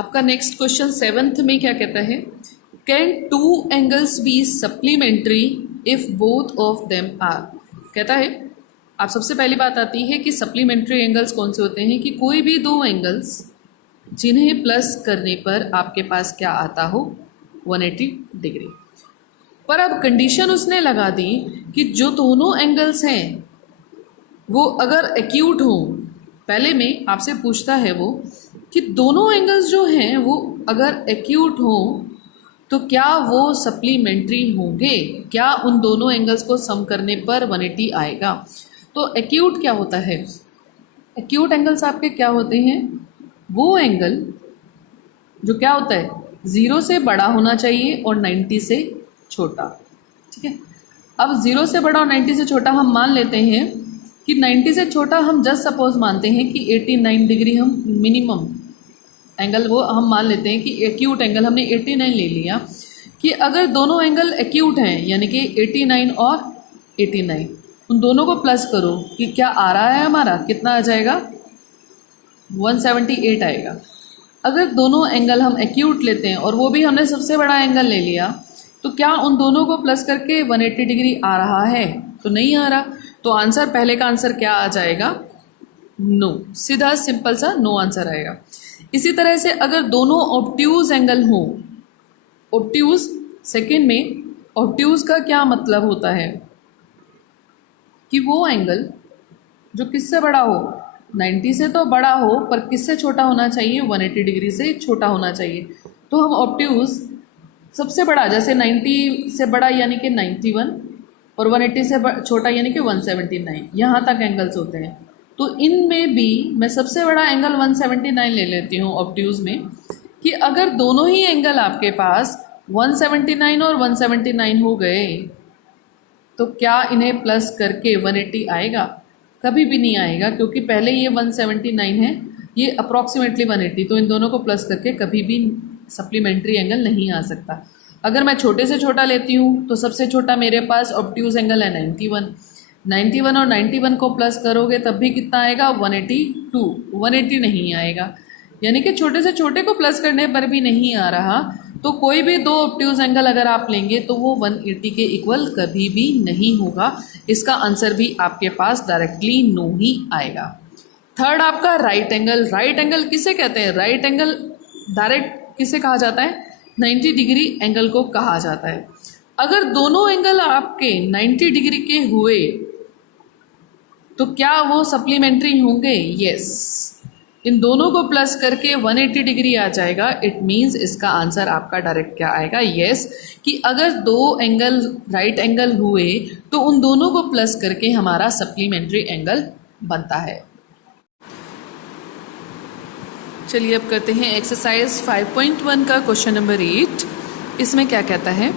आपका next question 7th में क्या कहता है, can two angles be supplementary if both of them are. कहता है, आप सबसे पहली बात आती है कि सप्लीमेंट्री एंगल्स कौन से होते हैं, कि कोई भी दो एंगल्स जिन्हें प्लस करने पर आपके पास क्या आता हो 180 डिग्री। पर अब कंडीशन उसने लगा दी कि जो दोनों एंगल्स हैं वो अगर एक्यूट हों, पहले में आपसे पूछता है वो कि दोनों एंगल्स जो हैं वो अगर एक्यूट हों तो क्या वो सप्लीमेंट्री होंगे, क्या उन दोनों एंगल्स को सम करने पर 180 आएगा। तो एक्यूट क्या होता है, एक्यूट एंगल्स आपके क्या होते हैं, वो एंगल जो क्या होता है 0 से बड़ा होना चाहिए और 90 से छोटा। ठीक है, अब 0 से बड़ा और 90 से छोटा हम मान लेते हैं कि 90 से छोटा हम जस्ट सपोज मानते हैं कि 89 डिग्री हम मिनिमम एंगल वो हम मान लेते हैं कि एक्यूट एंगल हमने 89 ले लिया, कि अगर दोनों एंगल एक्यूट हैं यानी कि 89 और 89 उन दोनों को प्लस करो कि क्या आ रहा है हमारा, कितना आ जाएगा 178 आएगा। अगर दोनों एंगल हम एक्यूट लेते हैं और वो भी हमने सबसे बड़ा एंगल ले लिया तो क्या उन दोनों को प्लस करके 180 डिग्री आ रहा है, तो नहीं आ रहा। तो आंसर, पहले का आंसर क्या आ जाएगा, नो, सीधा सिंपल सा नो आंसर आएगा। इसी तरह से अगर दोनों ऑब्ट्यूज एंगल हों, ऑब्ट्यूज सेकेंड में ऑब्ट्यूज का क्या मतलब होता है कि वो एंगल जो किससे बड़ा हो, 90 से तो बड़ा हो पर किससे छोटा होना चाहिए, 180 डिग्री से छोटा होना चाहिए। तो हम ऑब्ट्यूज सबसे बड़ा जैसे 90 से बड़ा यानी कि 91 और 180 से छोटा यानी कि 179, यहाँ तक एंगल्स होते हैं। तो इनमें भी मैं सबसे बड़ा एंगल 179 ले लेती हूँ ऑब्ट्यूज में, कि अगर दोनों ही एंगल आपके पास 179 और 179 हो गए तो क्या इन्हें प्लस करके 180 आएगा, कभी भी नहीं आएगा, क्योंकि पहले ये 179 है, ये अप्रॉक्सीमेटली 180, तो इन दोनों को प्लस करके कभी भी सप्लीमेंट्री एंगल नहीं आ सकता। अगर मैं छोटे से छोटा लेती हूँ तो सबसे छोटा मेरे पास ऑब्ट्यूज एंगल है 91 और 91 को प्लस करोगे तब भी कितना आएगा 182, 180 नहीं आएगा, यानी कि छोटे से छोटे को प्लस करने पर भी नहीं आ रहा। तो कोई भी दो ऑब्ट्यूज एंगल अगर आप लेंगे तो वो 180 के इक्वल कभी भी नहीं होगा। इसका आंसर भी आपके पास डायरेक्टली नो ही आएगा। थर्ड आपका राइट एंगल। राइट एंगल किसे कहते हैं, राइट एंगल डायरेक्ट किसे कहा जाता है, 90 डिग्री एंगल को कहा जाता है। अगर दोनों एंगल आपके 90 डिग्री के हुए तो क्या वो सप्लीमेंट्री होंगे, यस, इन दोनों को प्लस करके 180 डिग्री आ जाएगा। इट मीन्स इसका आंसर आपका डायरेक्ट क्या आएगा, यस, कि अगर दो एंगल राइट एंगल हुए तो उन दोनों को प्लस करके हमारा सप्लीमेंट्री एंगल बनता है। चलिए अब करते हैं एक्सरसाइज 5.1 का क्वेश्चन नंबर 8। इसमें क्या कहता है,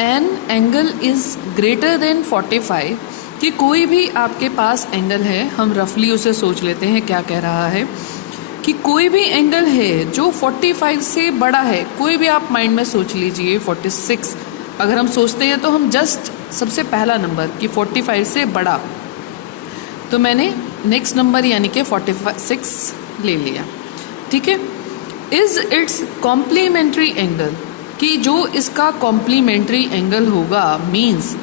an angle is greater than 45, कि कोई भी आपके पास एंगल है, हम रफली उसे सोच लेते हैं क्या कह रहा है, कि कोई भी एंगल है जो 45 से बड़ा है, कोई भी आप माइंड में सोच लीजिए 46, अगर हम सोचते हैं तो हम जस्ट सबसे पहला नंबर कि 45 से बड़ा, तो मैंने नेक्स्ट नंबर यानी कि 46 ले लिया, ठीक है। इज़ इट्स कॉम्प्लीमेंट्री एंगल, कि जो इसका कॉम्प्लीमेंट्री एंगल होगा, मीन्स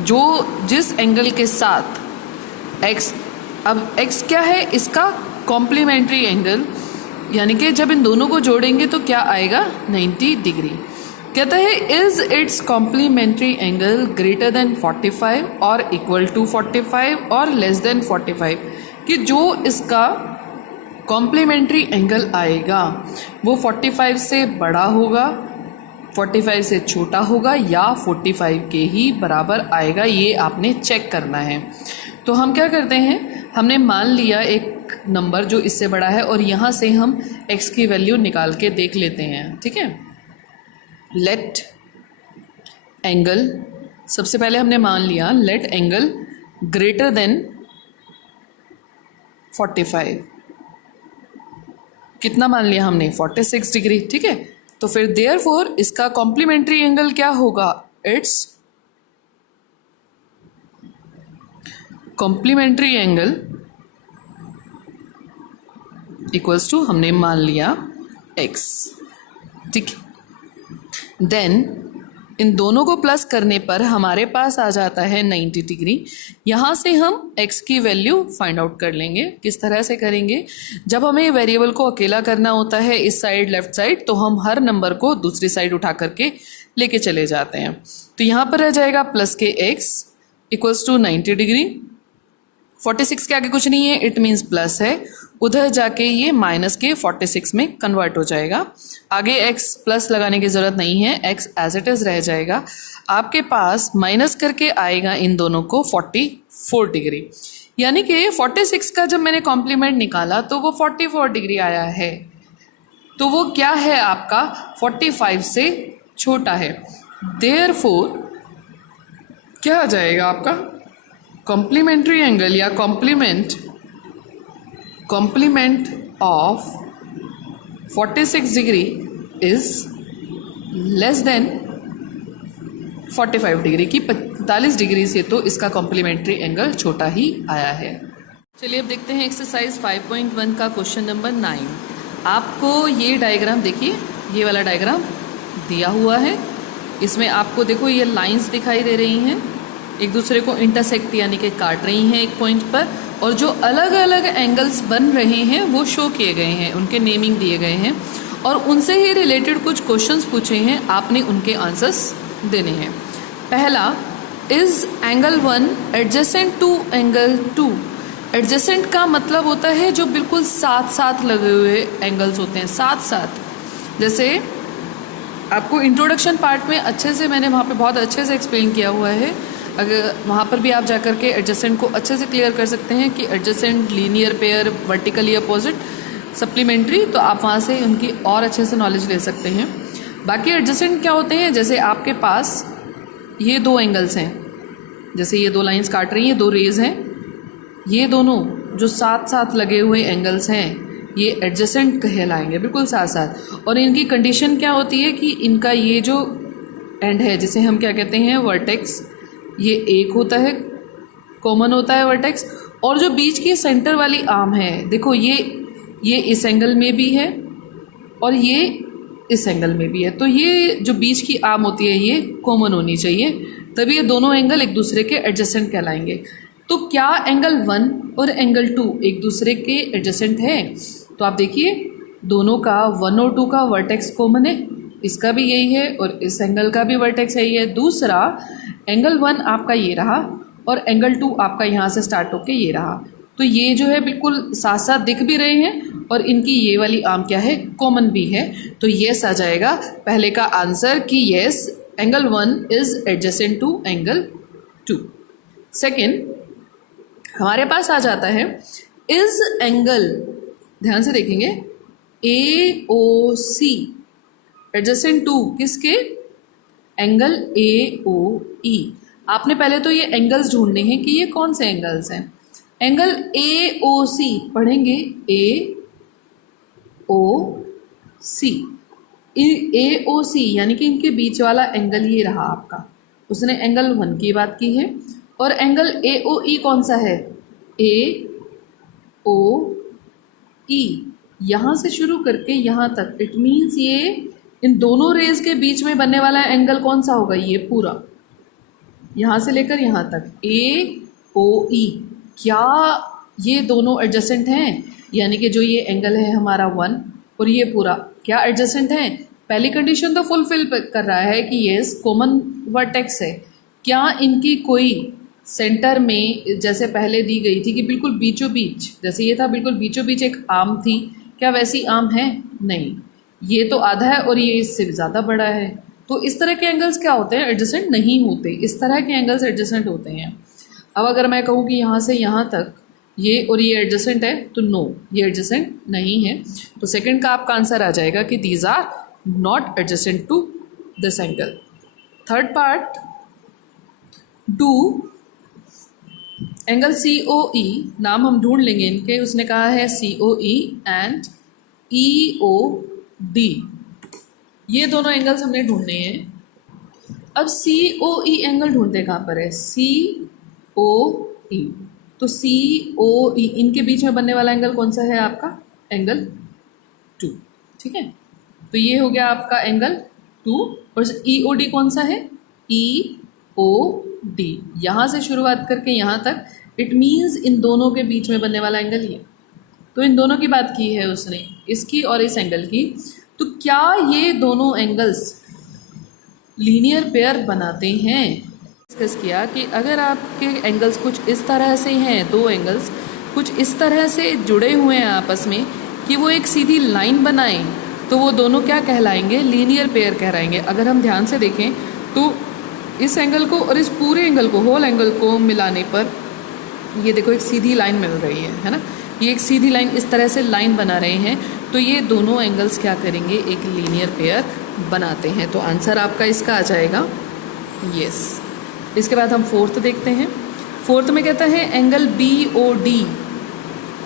जो जिस एंगल के साथ x, अब x क्या है, इसका कॉम्प्लीमेंट्री एंगल, यानी कि जब इन दोनों को जोड़ेंगे तो क्या आएगा 90 डिग्री। कहता है is its complementary angle greater than 45 और इक्वल टू 45 और लेस देन 45, कि जो इसका कॉम्प्लीमेंट्री एंगल आएगा वो 45 से बड़ा होगा, 45 से छोटा होगा या 45 के ही बराबर आएगा, ये आपने चेक करना है। तो हम क्या करते हैं, हमने मान लिया एक नंबर जो इससे बड़ा है और यहाँ से हम x की वैल्यू निकाल के देख लेते हैं, ठीक है। लेट एंगल, सबसे पहले हमने मान लिया लेट एंगल ग्रेटर देन 45, कितना मान लिया हमने 46 डिग्री, ठीक है। तो फिर देयरफॉर इसका कॉम्प्लीमेंट्री एंगल क्या होगा, its complementary angle equals to, हमने मान लिया x, ठीक। देन इन दोनों को प्लस करने पर हमारे पास आ जाता है 90 डिग्री। यहाँ से हम x की वैल्यू फाइंड आउट कर लेंगे। किस तरह से करेंगे? जब हमें वेरिएबल को अकेला करना होता है इस साइड लेफ्ट साइड, तो हम हर नंबर को दूसरी साइड उठा करके लेके चले जाते हैं। तो यहाँ पर रह जाएगा प्लस के x इक्वल्स टू 90 डिग्री। 46 के आगे कुछ नहीं है, इट मीन्स प्लस है। उधर जाके ये माइनस के 46 में कन्वर्ट हो जाएगा। आगे x प्लस लगाने की ज़रूरत नहीं है, x एज इट इज़ रह जाएगा। आपके पास माइनस करके आएगा इन दोनों को 44 डिग्री, यानी कि 46 का जब मैंने कॉम्प्लीमेंट निकाला तो वो 44 डिग्री आया है। तो वो क्या है आपका 45 से छोटा है। देयरफॉर क्या आ जाएगा आपका कॉम्प्लीमेंट्री एंगल या complement of 46 degree is less than 45 degree की 45 डिग्री से तो इसका कॉम्प्लीमेंट्री एंगल छोटा ही आया है। चलिए अब देखते हैं एक्सरसाइज 5.1 का क्वेश्चन नंबर 9। आपको ये डायग्राम देखिए, ये वाला डायग्राम दिया हुआ है। इसमें आपको देखो ये लाइंस दिखाई दे रही हैं, एक दूसरे को इंटरसेक्ट यानी कि काट रही हैं एक पॉइंट पर, और जो अलग अलग एंगल्स बन रहे हैं वो शो किए गए हैं, उनके नेमिंग दिए गए हैं और उनसे ही रिलेटेड कुछ क्वेश्चंस पूछे हैं, आपने उनके आंसर्स देने हैं। पहला, is angle 1 adjacent to angle 2। Adjacent का मतलब होता है जो बिल्कुल साथ साथ लगे हुए एंगल्स होते हैं, साथ साथ। जैसे आपको इंट्रोडक्शन पार्ट में अच्छे से मैंने वहाँ पे बहुत अच्छे से एक्सप्लेन किया हुआ है, अगर वहाँ पर भी आप जा कर के एडजेसेंट को अच्छे से क्लियर कर सकते हैं कि adjacent, linear pair, vertically opposite, supplementary, तो आप वहाँ से उनकी और अच्छे से नॉलेज ले सकते हैं। बाकी एडजेसेंट क्या होते हैं, जैसे आपके पास ये दो एंगल्स हैं, जैसे ये दो लाइंस काट रही हैं, दो रेज हैं, ये दोनों जो साथ साथ लगे हुए एंगल्स हैं ये एडजेसेंट कहलाएंगे, बिल्कुल साथ साथ। और इनकी कंडीशन क्या होती है कि इनका ये जो एंड है जिसे हम क्या कहते हैं वर्टेक्स, ये एक होता है, कॉमन होता है वर्टेक्स, और जो बीच की सेंटर वाली आर्म है देखो ये इस एंगल में भी है और ये इस एंगल में भी है, तो ये जो बीच की आर्म होती है ये कॉमन होनी चाहिए, तभी ये दोनों एंगल एक दूसरे के एडजेसेंट कहलाएंगे। तो क्या एंगल 1 और एंगल 2 एक दूसरे के एडजेसेंट है? तो आप देखिए दोनों का 1 और 2 का वर्टेक्स कॉमन है, इसका भी यही है और इस एंगल का भी वर्टेक्स यही है। दूसरा, एंगल 1 आपका ये रहा और एंगल 2 आपका यहाँ से स्टार्ट होके ये रहा, तो ये जो है बिल्कुल साथ साथ दिख भी रहे हैं और इनकी ये वाली आर्म क्या है, कॉमन भी है। तो येस आ जाएगा पहले का आंसर कि yes angle 1 is adjacent to angle 2। Second हमारे पास आ जाता है इज एंगल, ध्यान से देखेंगे, AOC एडजेसेंट टू किसके, एंगल AOE। आपने पहले तो ये एंगल्स ढूंढने हैं कि ये कौन से एंगल्स हैं। एंगल AOC पढ़ेंगे, AOC, AOC यानी कि इनके बीच वाला एंगल ये रहा आपका, उसने एंगल 1 की बात की है। और एंगल AOE कौन सा है, AOE, यहाँ से शुरू करके यहाँ तक, इट मीन्स ये इन दोनों रेज के बीच में बनने वाला एंगल कौन सा होगा, ये पूरा यहाँ से लेकर यहाँ तक AOE। क्या ये दोनों एडजेसेंट हैं, यानी कि जो ये एंगल है हमारा 1 और ये पूरा क्या एडजेसेंट हैं? पहली कंडीशन तो फुलफिल कर रहा है कि ये कॉमन वर्टेक्स है। क्या इनकी कोई सेंटर में, जैसे पहले दी गई थी कि बिल्कुल बीचों बीच, जैसे ये था बिल्कुल बीचों बीच एक आर्म थी, क्या वैसी आर्म है? नहीं, ये तो आधा है और ये इससे ज़्यादा बड़ा है। तो इस तरह के एंगल्स क्या होते हैं, एडजेसेंट नहीं होते, इस तरह के एंगल्स एडजेसेंट होते हैं। अब अगर मैं कहूँ कि यहाँ से यहाँ तक ये और ये एडजेसेंट है, तो नो, ये एडजेसेंट नहीं है। तो सेकंड का आपका आंसर आ जाएगा कि these are not adjacent to this angle. Third part, do angle COE, नाम हम ढूंढ लेंगे इनके, उसने कहा है COE एंड EOD, ये दोनों एंगल्स हमने ढूंढने हैं। अब COE एंगल ढूंढते कहाँ पर है, COE, तो COE इनके बीच में बनने वाला एंगल कौन सा है आपका, एंगल 2, ठीक है। तो ये हो गया आपका एंगल 2। और EOD कौन सा है? EOD, यहाँ से शुरुआत करके यहाँ तक, इट मीन्स इन दोनों के बीच में बनने वाला एंगल ये। तो इन दोनों की बात की है उसने, इसकी और इस एंगल की। तो क्या ये दोनों एंगल्स लीनियर पेयर बनाते हैं? डिस्कस किया कि अगर आपके एंगल्स कुछ इस तरह से हैं, दो एंगल्स कुछ इस तरह से जुड़े हुए हैं आपस में कि वो एक सीधी लाइन बनाएं, तो वो दोनों क्या कहलाएंगे? लीनियर पेयर कहलाएंगे। अगर हम ध्यान से देखें तो इस एंगल को और इस पूरे एंगल को, होल एंगल को मिलाने पर ये देखो एक सीधी लाइन मिल रही है ना, ये एक सीधी लाइन इस तरह से लाइन बना रहे हैं। तो ये दोनों एंगल्स क्या करेंगे? एक लीनियर पेयर बनाते हैं। तो आंसर आपका इसका आ जाएगा यस। इसके बाद हम फोर्थ देखते हैं। फोर्थ में कहता है एंगल BOD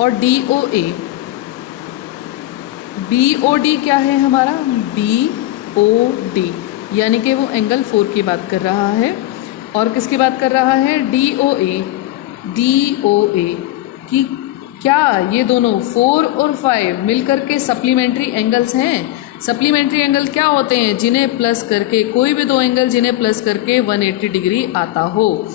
और DOA। BOD क्या है हमारा? BOD यानी कि वो एंगल 4 की बात कर रहा है। और किसकी बात कर रहा है? DOA कि क्या ये दोनों 4 और 5 मिलकर के सप्लीमेंट्री एंगल्स हैं? सप्लीमेंट्री एंगल क्या होते हैं? जिन्हें प्लस करके, कोई भी दो एंगल जिन्हें प्लस करके 180 डिग्री आता हो।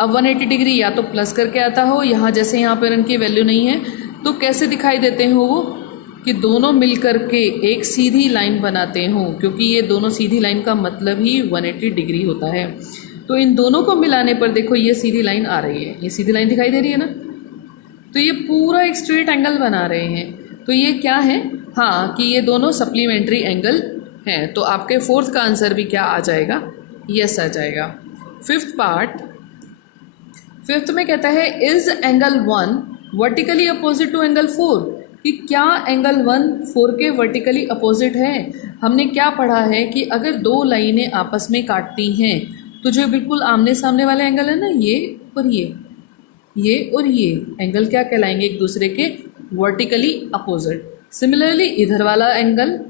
अब 180 डिग्री या तो प्लस करके आता हो, यहाँ जैसे यहाँ पर इनकी वैल्यू नहीं है, तो कैसे दिखाई देते हो वो? कि दोनों मिलकर के एक सीधी लाइन बनाते हों, क्योंकि ये दोनों सीधी लाइन का मतलब ही 180 डिग्री होता है। तो इन दोनों को मिलाने पर देखो ये सीधी लाइन आ रही है, ये सीधी लाइन दिखाई दे रही है ना, तो ये पूरा एक स्ट्रेट एंगल बना रहे हैं। तो ये क्या है? हाँ, कि ये दोनों सप्लीमेंट्री एंगल हैं। तो आपके फोर्थ का आंसर भी क्या आ जाएगा? यस आ जाएगा। फिफ्थ पार्ट, फिफ्थ में कहता है is angle 1 vertically opposite to angle 4, कि क्या एंगल 1 4 के वर्टिकली अपोजिट है। हमने क्या पढ़ा है कि अगर दो लाइनें आपस में काटती हैं तो जो बिल्कुल आमने सामने वाले एंगल है ना, ये और ये एंगल क्या कहलाएंगे? एक दूसरे के वर्टिकली अपोजिट। सिमिलरली इधर वाला एंगल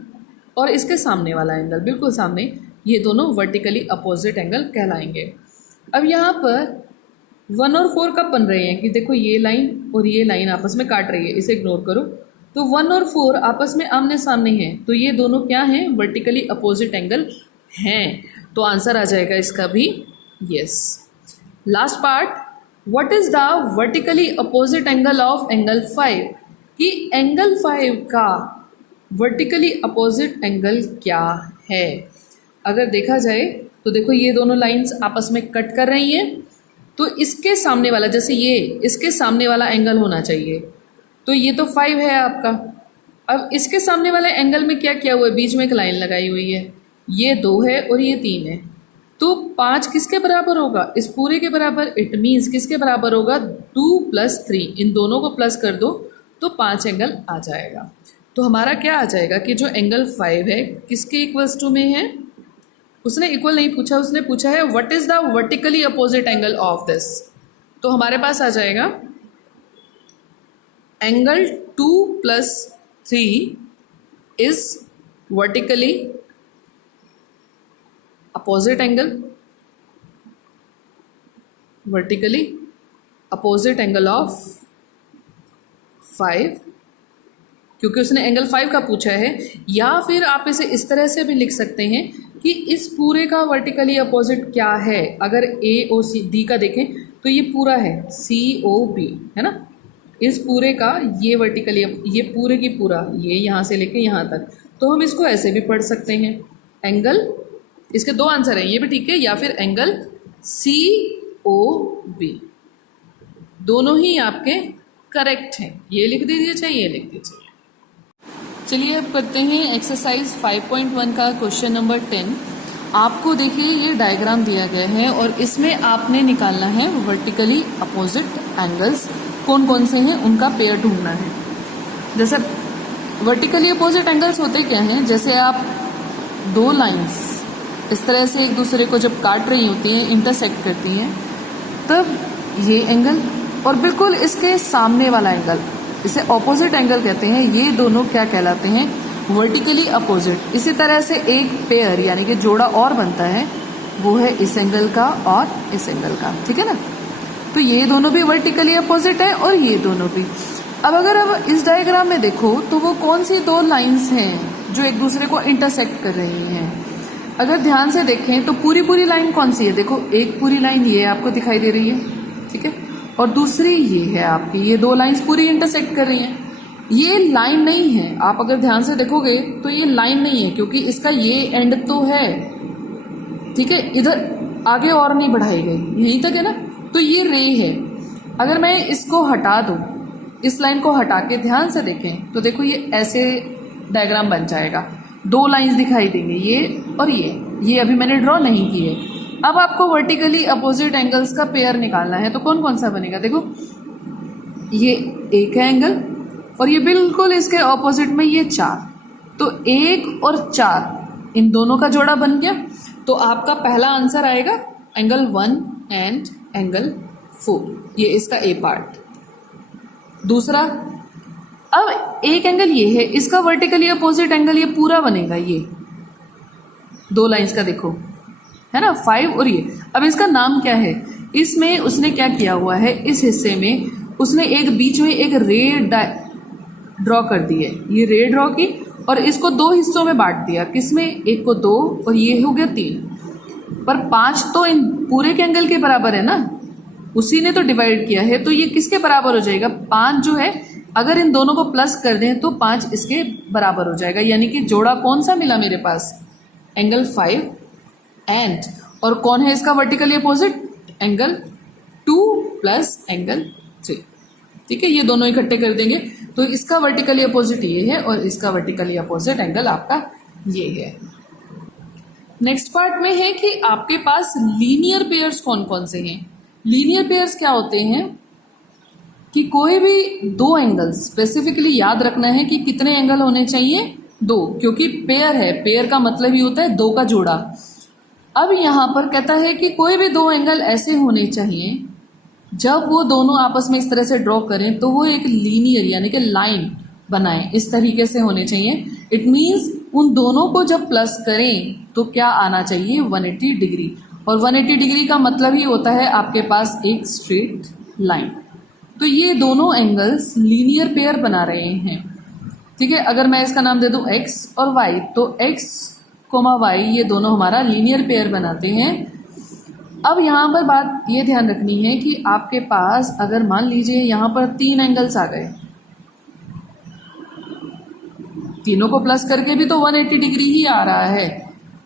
और इसके सामने वाला एंगल बिल्कुल सामने, ये दोनों वर्टिकली अपोजिट एंगल कहलाएंगे। अब यहाँ पर 1 और 4 कब बन रहे हैं? कि देखो ये लाइन और ये लाइन आपस में काट रही है, इसे इग्नोर करो। तो 1 और 4 आपस में आमने सामने हैं, तो ये दोनों क्या हैं? वर्टिकली अपोजिट एंगल हैं। तो आंसर आ जाएगा इसका भी yes. Last part, what is the vertically opposite angle of angle 5, कि एंगल 5 का वर्टिकली अपोजिट एंगल क्या है। अगर देखा जाए तो देखो ये दोनों लाइंस आपस में कट कर रही हैं, तो इसके सामने वाला, जैसे ये इसके सामने वाला एंगल होना चाहिए, तो ये तो 5 है आपका। अब इसके सामने वाले एंगल में क्या किया हुआ है? बीच में एक लाइन लगाई हुई है, ये 2 है और ये 3 है, तो 5 किसके बराबर होगा? इस पूरे के बराबर। इट मीन्स किसके बराबर होगा? 2 + 3, इन दोनों को प्लस कर दो तो 5 एंगल आ जाएगा। तो हमारा क्या आ जाएगा कि जो एंगल 5 है किसके इक्वल्स टू में है? उसने इक्वल नहीं पूछा, उसने पूछा है what is the vertically opposite angle of this. तो हमारे पास आ जाएगा angle 2 + 3 is vertically opposite angle, vertically opposite angle of 5, क्योंकि उसने एंगल 5 का पूछा है। या फिर आप इसे इस तरह से भी लिख सकते हैं कि इस पूरे का वर्टिकली अपोजिट क्या है। अगर AOD का देखें तो ये पूरा है COB, है ना, इस पूरे का ये वर्टिकली, ये पूरे की पूरा, ये यहाँ से लेके यहाँ तक। तो हम इसको ऐसे भी पढ़ सकते हैं, एंगल, इसके 2 आंसर हैं, ये भी ठीक है, या फिर एंगल COB। दोनों ही आपके करेक्ट हैं, ये लिख दीजिए चाहे ये लिख दीजिए। चलिए अब करते हैं एक्सरसाइज 5.1 का क्वेश्चन नंबर 10। आपको देखिए ये डायग्राम दिया गया है और इसमें आपने निकालना है वर्टिकली अपोजिट एंगल्स, कौन कौन से हैं उनका पेयर ढूंढना है। जैसे वर्टिकली अपोजिट एंगल्स होते क्या हैं? जैसे आप दो लाइंस इस तरह से एक दूसरे को जब काट रही होती हैं, इंटरसेक्ट करती हैं, तब ये एंगल और बिल्कुल इसके सामने वाला एंगल, इसे ऑपोजिट एंगल कहते हैं, ये दोनों क्या कहलाते हैं? Vertically opposite. इसी तरह से एक पेयर यानी कि जोड़ा और बनता है, वो है इस एंगल का और इस एंगल का, ठीक है ना। तो ये दोनों भी वर्टिकली अपोजिट है और ये दोनों भी। अब अगर अब इस डायग्राम में देखो तो वो कौन सी दो लाइंस हैं? जो एक दूसरे को इंटरसेक्ट कर रही हैं। अगर ध्यान से देखें तो पूरी पूरी लाइन कौन सी है, देखो एक पूरी लाइन ये आपको दिखाई दे रही है, ठीक है, और दूसरी ये है आपकी, ये दो लाइंस पूरी इंटरसेक्ट कर रही हैं। ये लाइन नहीं है, आप अगर ध्यान से देखोगे तो ये लाइन नहीं है, क्योंकि इसका ये एंड तो है, ठीक है, इधर आगे और नहीं बढ़ाई गई, यहीं तक है ना, तो ये रे है। अगर मैं इसको हटा दूं, इस लाइन को हटा के ध्यान से देखें तो देखो ये ऐसे डायग्राम बन जाएगा, दो लाइंस दिखाई देंगे, ये और ये अभी मैंने ड्रॉ नहीं किए। अब आपको वर्टिकली अपोजिट एंगल्स का पेयर निकालना है, तो कौन कौन सा बनेगा, देखो ये एक है एंगल और ये बिल्कुल इसके ऑपोजिट में ये 4, तो 1 और 4 इन दोनों का जोड़ा बन गया। तो आपका पहला आंसर आएगा एंगल 1 एंड एंगल 4, ये इसका ए पार्ट। दूसरा, अब एक एंगल ये है, इसका वर्टिकली अपोजिट एंगल ये पूरा बनेगा, ये दो लाइंस का देखो है ना, 5 और ये। अब इसका नाम क्या है, इसमें उसने क्या किया हुआ है, इस हिस्से में उसने एक बीच में एक रे ड्रॉ कर दी है, ये रे ड्रॉ की और इसको दो हिस्सों में बांट दिया, किसमें, एक को 2 और ये हो गया 3, पर 5 तो इन पूरे के एंगल के बराबर है ना, उसी ने तो डिवाइड किया है, तो ये किसके बराबर हो जाएगा, 5 जो है, अगर इन दोनों को प्लस कर दें तो 5 इसके बराबर हो जाएगा, यानी कि जोड़ा कौन सा मिला मेरे पास, एंगल 5 एंड, और कौन है इसका vertically opposite, angle 2 plus angle 3, ठीक है, ये दोनों इकट्ठे कर देंगे तो इसका वर्टिकली अपोजिट ये है और इसका वर्टिकली अपोजिट एंगल आपका ये है। नेक्स्ट पार्ट में है कि आपके पास लीनियर पेयर्स कौन कौन से हैं। लीनियर पेयर्स क्या होते हैं कि कोई भी दो एंगल्स, स्पेसिफिकली याद रखना है कि कितने एंगल होने चाहिए, 2, क्योंकि पेयर है, पेयर का मतलब ही होता है दो का जोड़ा। अब यहाँ पर कहता है कि कोई भी दो एंगल ऐसे होने चाहिए जब वो दोनों आपस में इस तरह से ड्रॉ करें तो वो एक लीनियर यानी कि लाइन बनाएं, इस तरीके से होने चाहिए। इट मीन्स उन दोनों को जब प्लस करें तो क्या आना चाहिए, 180 डिग्री, और 180 डिग्री का मतलब ही होता है आपके पास एक स्ट्रेट लाइन। तो ये दोनों एंगल्स लीनियर पेयर बना रहे हैं, ठीक है। अगर मैं इसका नाम दे दूं x और y, तो x, y ये दोनों हमारा लीनियर पेयर बनाते हैं। अब यहाँ पर बात ये ध्यान रखनी है कि आपके पास अगर मान लीजिए यहाँ पर 3 एंगल्स आ गए, तीनों को प्लस करके भी तो 180 डिग्री ही आ रहा है,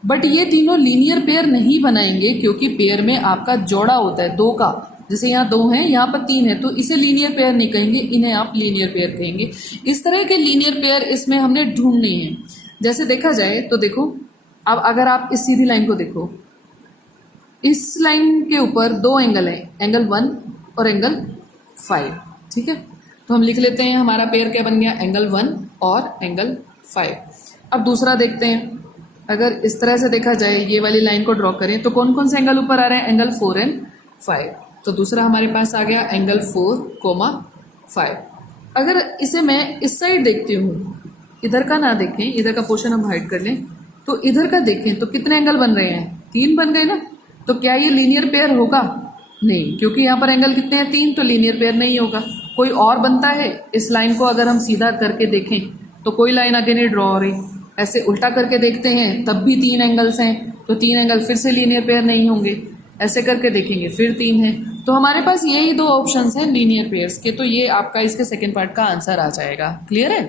बट ये तीनों लीनियर पेयर नहीं बनाएंगे, क्योंकि पेयर में आपका जोड़ा होता है दो का, जैसे यहाँ 2 हैं, यहाँ पर 3 है, तो इसे लीनियर पेयर नहीं कहेंगे, इन्हें आप लीनियर पेयर कहेंगे। इस तरह के लीनियर पेयर इसमें हमने ढूंढने हैं। जैसे देखा जाए तो देखो, अब अगर आप इस सीधी लाइन को देखो, इस लाइन के ऊपर 2 एंगल हैं, एंगल 1 और एंगल 5, ठीक है, तो हम लिख लेते हैं हमारा पेयर क्या बन गया, एंगल 1 और एंगल 5। अब दूसरा देखते हैं, अगर इस तरह से देखा जाए, ये वाली लाइन को ड्रॉ करें तो कौन कौन से एंगल ऊपर आ रहे हैं, एंगल 4 एंड 5, तो दूसरा हमारे पास आ गया एंगल 4, 5। अगर इसे मैं इस साइड देखती हूँ, इधर का ना देखें, इधर का पोर्शन हम हाइड कर लें, तो इधर का देखें तो कितने एंगल बन रहे हैं, 3 बन गए ना, तो क्या ये लीनियर पेयर होगा, नहीं, क्योंकि यहाँ पर एंगल कितने हैं, 3, तो लीनियर पेयर नहीं होगा। कोई और बनता है, इस लाइन को अगर हम सीधा करके देखें तो कोई लाइन आगे नहीं ड्रॉ हो रही, ऐसे उल्टा करके देखते हैं तब भी 3 एंगल्स हैं, तो 3 एंगल फिर से लीनियर पेयर नहीं होंगे, ऐसे करके देखेंगे फिर 3 है, तो हमारे पास यही 2 ऑप्शंस हैं लीनियर पेयर्स के, तो ये आपका इसके सेकेंड पार्ट का आंसर आ जाएगा। क्लियर है।